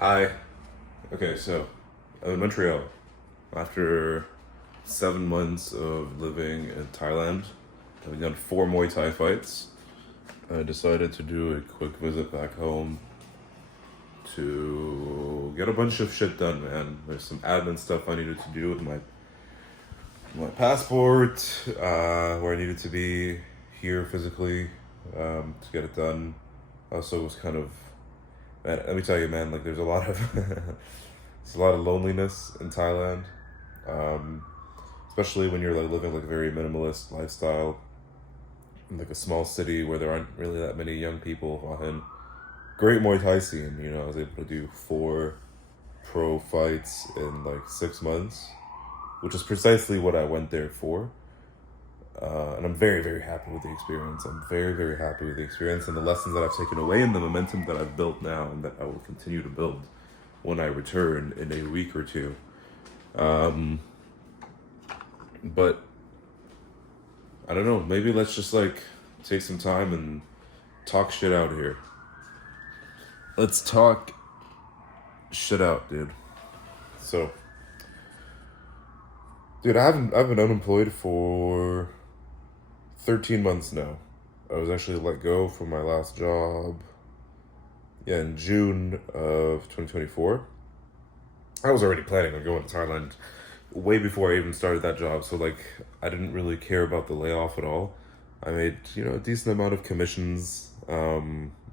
Hi. Okay, so I'm in Montreal. After 7 months of living in Thailand, having done 4 Muay Thai fights, I decided to do a quick visit back home to get a bunch of shit done, man. There's some admin stuff I needed to do with my passport, where I needed to be here physically to get it done. Also, was kind of, man, let me tell you, man, like there's a lot of there's a lot of loneliness in Thailand, um, especially when you're like living like a very minimalist lifestyle in like a small city where there aren't really that many young people. And great Muay Thai scene, I was able to do 4 pro fights in like 6 months, which is precisely what I went there for. And I'm very, very happy with the experience. I'm very, very happy with the experience and the lessons that I've taken away and the momentum that I've built now and that I will continue to build when I return in a week or two. But I don't know, maybe let's just like take some time and talk shit out here. Let's talk shit out, dude. So, dude, I've been unemployed for 13 months now. I was actually let go from my last job, in June of 2024. I was already planning on going to Thailand way before I even started that job, so like I didn't really care about the layoff at all. I made, a decent amount of commissions,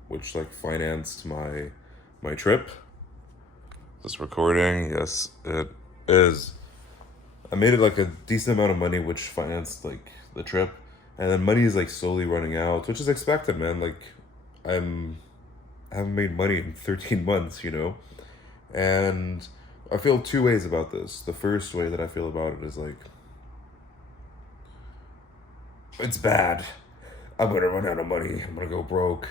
which like financed my trip. This recording, yes, it is. I made it like a decent amount of money, which financed like the trip, and then money is like slowly running out, which is expected, man. Like I haven't made money in 13 months, and I feel two ways about this. The first way that I feel about it is like, it's bad. I'm gonna run out of money. I'm gonna go broke.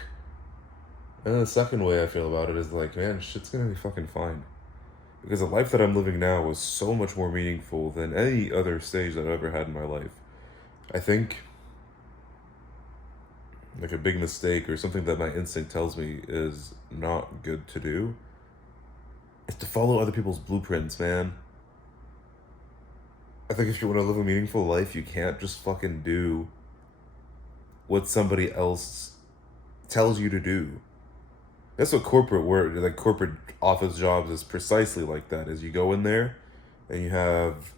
And then the second way I feel about it is like, man, shit's gonna be fucking fine. Because the life that I'm living now was so much more meaningful than any other stage that I've ever had in my life. I think like a big mistake or something that my instinct tells me is not good to do is to follow other people's blueprints, man. I think if you want to live a meaningful life, you can't just fucking do what somebody else tells you to do. That's what corporate work, like corporate office jobs, is precisely like that. Is you go in there and you have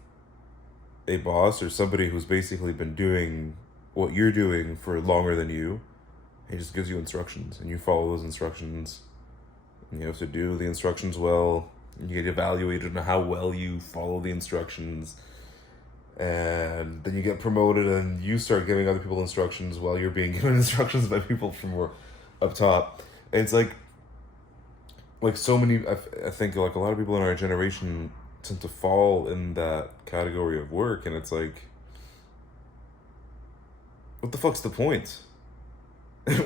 a boss or somebody who's basically been doing what you're doing for longer than you. He just gives you instructions and you follow those instructions. And you have to do the instructions well. And you get evaluated on how well you follow the instructions. And then you get promoted and you start giving other people instructions while you're being given instructions by people from more up top. And it's like so many, I think like a lot of people in our generation tend to fall in that category of work. And it's like, what the fuck's the point?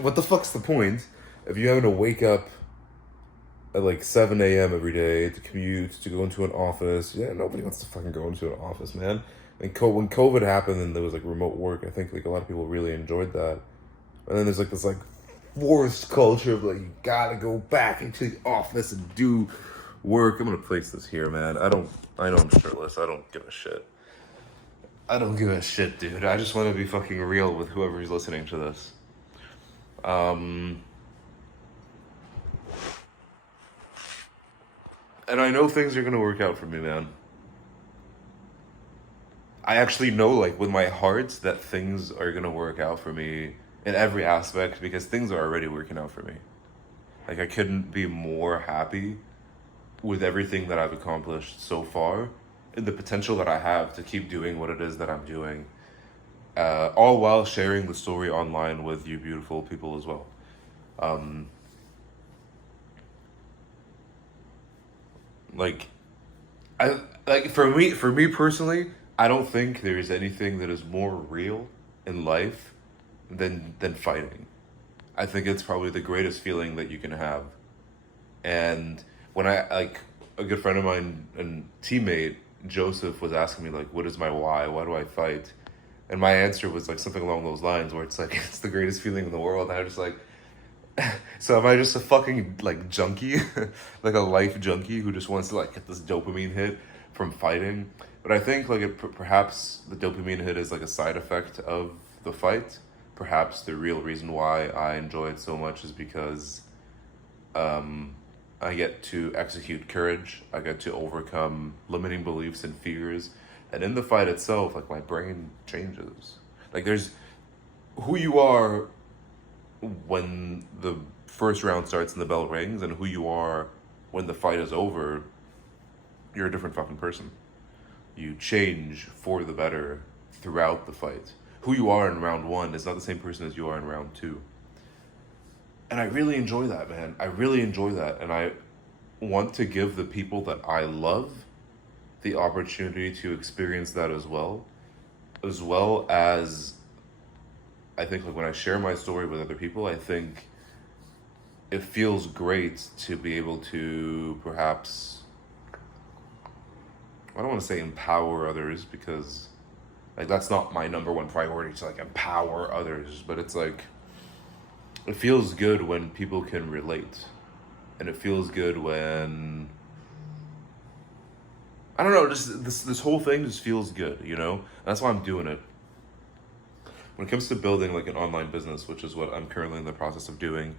What the fuck's the point if you having to wake up at like 7 a.m. every day to commute, to go into an office? Yeah, nobody wants to fucking go into an office, man. And when COVID happened and there was like remote work, I think like a lot of people really enjoyed that. And then there's like this like forced culture of like, you gotta go back into the office and do work. I'm gonna place this here, man. I know I'm shirtless. I don't give a shit. I don't give a shit, dude. I just want to be fucking real with whoever's listening to this. And I know things are gonna work out for me, man. I actually know, like, with my heart that things are gonna work out for me in every aspect because things are already working out for me. Like, I couldn't be more happy with everything that I've accomplished so far and the potential that I have to keep doing what it is that I'm doing, all while sharing the story online with you beautiful people as well. Like, for me personally, I don't think there is anything that is more real in life than fighting. I think it's probably the greatest feeling that you can have. And when I like a good friend of mine and teammate Joseph was asking me like, what is my why? Why do I fight? And my answer was like something along those lines where it's like it's the greatest feeling in the world. And I was just like, So am I just a fucking like junkie, like a life junkie who just wants to like get this dopamine hit from fighting? But I think like perhaps the dopamine hit is like a side effect of the fight. Perhaps the real reason why I enjoy it so much is because um, I get to execute courage. I get to overcome limiting beliefs and fears, and in the fight itself, like my brain changes. Like there's who you are when the first round starts and the bell rings, and who you are when the fight is over, you're a different fucking person. You change for the better throughout the fight. Who you are in round one is not the same person as you are in round two. And I really enjoy that, man. I really enjoy that. And I want to give the people that I love the opportunity to experience that as well as I think like when I share my story with other people, I think it feels great to be able to perhaps, I don't want to say empower others because like that's not my number one priority to like empower others, but it's like it feels good when people can relate. And it feels good when I don't know, just this whole thing just feels good, you know? That's why I'm doing it. When it comes to building like an online business, which is what I'm currently in the process of doing,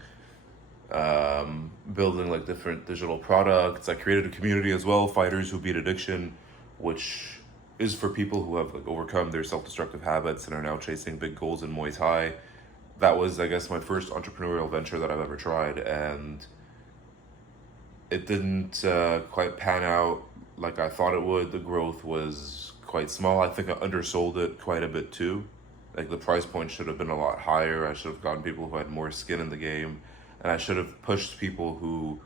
building like different digital products. I created a community as well, Fighters Who Beat Addiction, which is for people who have like overcome their self-destructive habits and are now chasing big goals in Muay Thai. That was, I guess, my first entrepreneurial venture that I've ever tried, and it didn't quite pan out like I thought it would. The growth was quite small. I think I undersold it quite a bit too. Like the price point should have been a lot higher. I should have gotten people who had more skin in the game, and I should have pushed people who,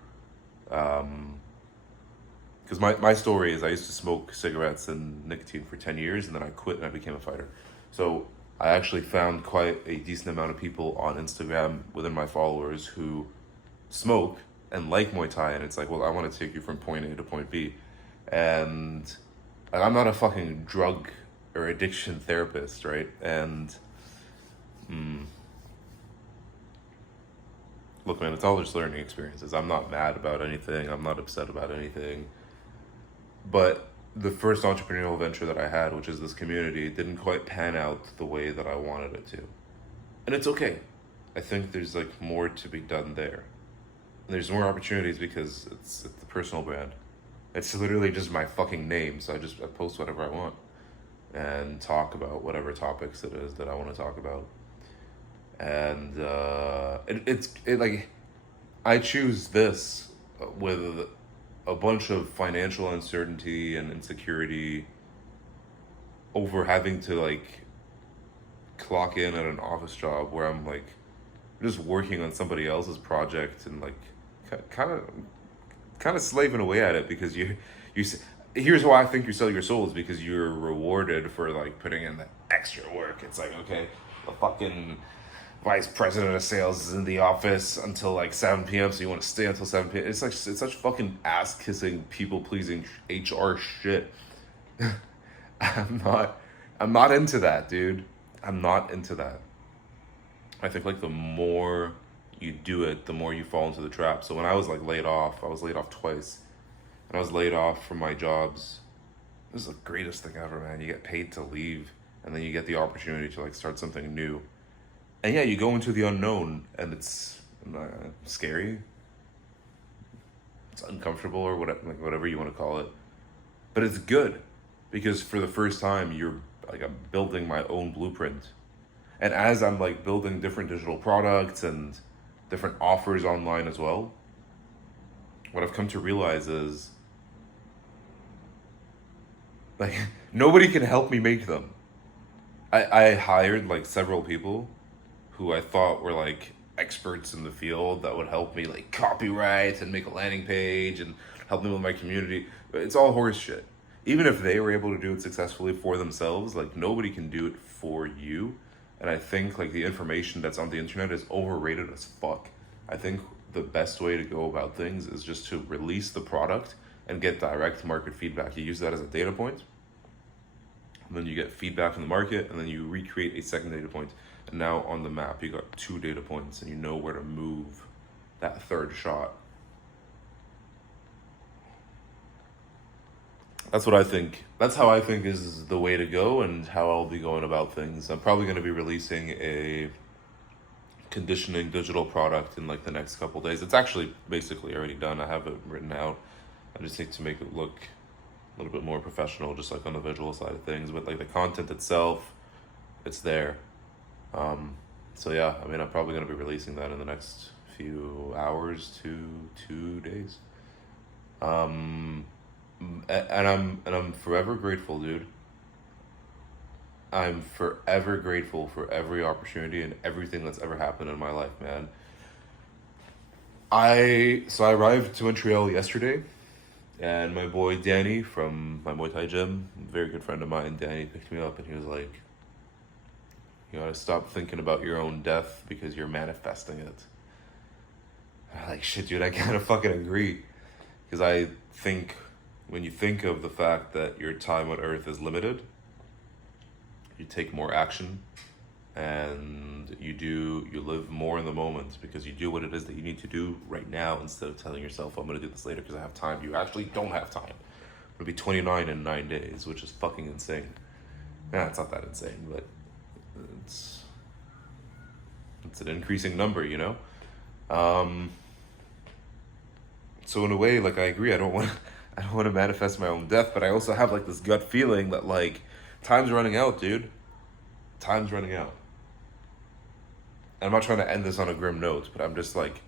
because my story is I used to smoke cigarettes and nicotine for 10 years, and then I quit and I became a fighter. So I actually found quite a decent amount of people on Instagram within my followers who smoke and like Muay Thai, and it's like, well, I want to take you from point A to point B, and like, I'm not a fucking drug or addiction therapist, right? And look, man, it's all just learning experiences. I'm not mad about anything. I'm not upset about anything. But the first entrepreneurial venture that I had, which is this community, didn't quite pan out the way that I wanted it to. And it's okay. I think there's like more to be done there. And there's more opportunities because it's the personal brand. It's literally just my fucking name, so I post whatever I want and talk about whatever topics it is that I want to talk about. And it's like I choose this with a bunch of financial uncertainty and insecurity over having to like clock in at an office job where I'm like just working on somebody else's project and like kind of slaving away at it because you here's why I think you sell your soul is because you're rewarded for like putting in the extra work. It's like, okay, the fucking vice president of sales is in the office until like 7 p.m. so you want to stay until 7 p.m. It's like it's such fucking ass kissing people pleasing HR shit. I'm not into that, dude. I'm not into that. I think like the more you do it, the more you fall into the trap. So when I was like laid off, I was laid off twice. And I was laid off from my jobs. This is the greatest thing ever, man. You get paid to leave, and then you get the opportunity to like start something new. And yeah, you go into the unknown, and it's scary. It's uncomfortable, or whatever you want to call it. But it's good, because for the first time, I'm building my own blueprint. And as I'm like building different digital products and different offers online as well, what I've come to realize is like nobody can help me make them. I hired like several people who I thought were like experts in the field that would help me like copyright and make a landing page and help me with my community. But it's all horse shit. Even if they were able to do it successfully for themselves, like nobody can do it for you. And I think like the information that's on the internet is overrated as fuck. I think the best way to go about things is just to release the product and get direct market feedback. You use that as a data point, and then you get feedback from the market, and then you recreate a second data point. And now on the map, you got 2 data points and you know where to move that third shot. That's what I think. That's how I think is the way to go and how I'll be going about things. I'm probably going to be releasing a conditioning digital product in like the next couple days. It's actually basically already done. I have it written out. I just need to make it look a little bit more professional, just like on the visual side of things. But like the content itself, it's there. So yeah, I mean, I'm probably going to be releasing that in the next few hours to 2 days. And I'm forever grateful, dude. I'm forever grateful for every opportunity and everything that's ever happened in my life, man. I arrived to Montreal yesterday, and my boy Danny from my Muay Thai gym, a very good friend of mine, Danny, picked me up and he was like, "You gotta stop thinking about your own death because you're manifesting it." I'm like, shit, dude, I gotta fucking agree. Because I think when you think of the fact that your time on Earth is limited, you take more action and you live more in the moment because you do what it is that you need to do right now instead of telling yourself, I'm going to do this later because I have time. You actually don't have time. It'll be 29 in 9 days, which is fucking insane. Nah, it's not that insane, but it's an increasing number, you know? So in a way, like, I agree, I don't want to manifest my own death, but I also have like this gut feeling that like time's running out, dude. Time's running out. And I'm not trying to end this on a grim note, but I'm just like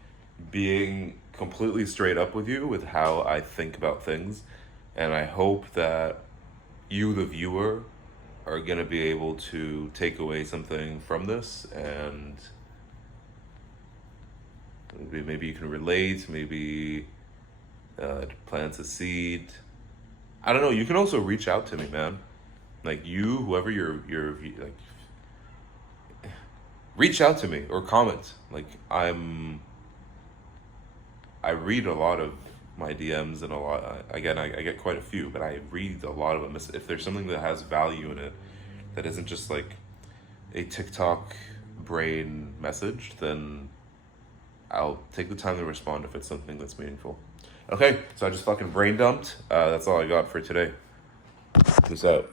being completely straight up with you with how I think about things. And I hope that you, the viewer, are going to be able to take away something from this, and maybe you can relate, maybe it plants a seed. I don't know, you can also reach out to me, man. Like whoever you're like, reach out to me or comment. Like I read a lot of my DMs and I get quite a few, but I read a lot of them. If there's something that has value in it, that isn't just like a TikTok brain message, then I'll take the time to respond if it's something that's meaningful. Okay, so I just fucking brain dumped. That's all I got for today. Peace out.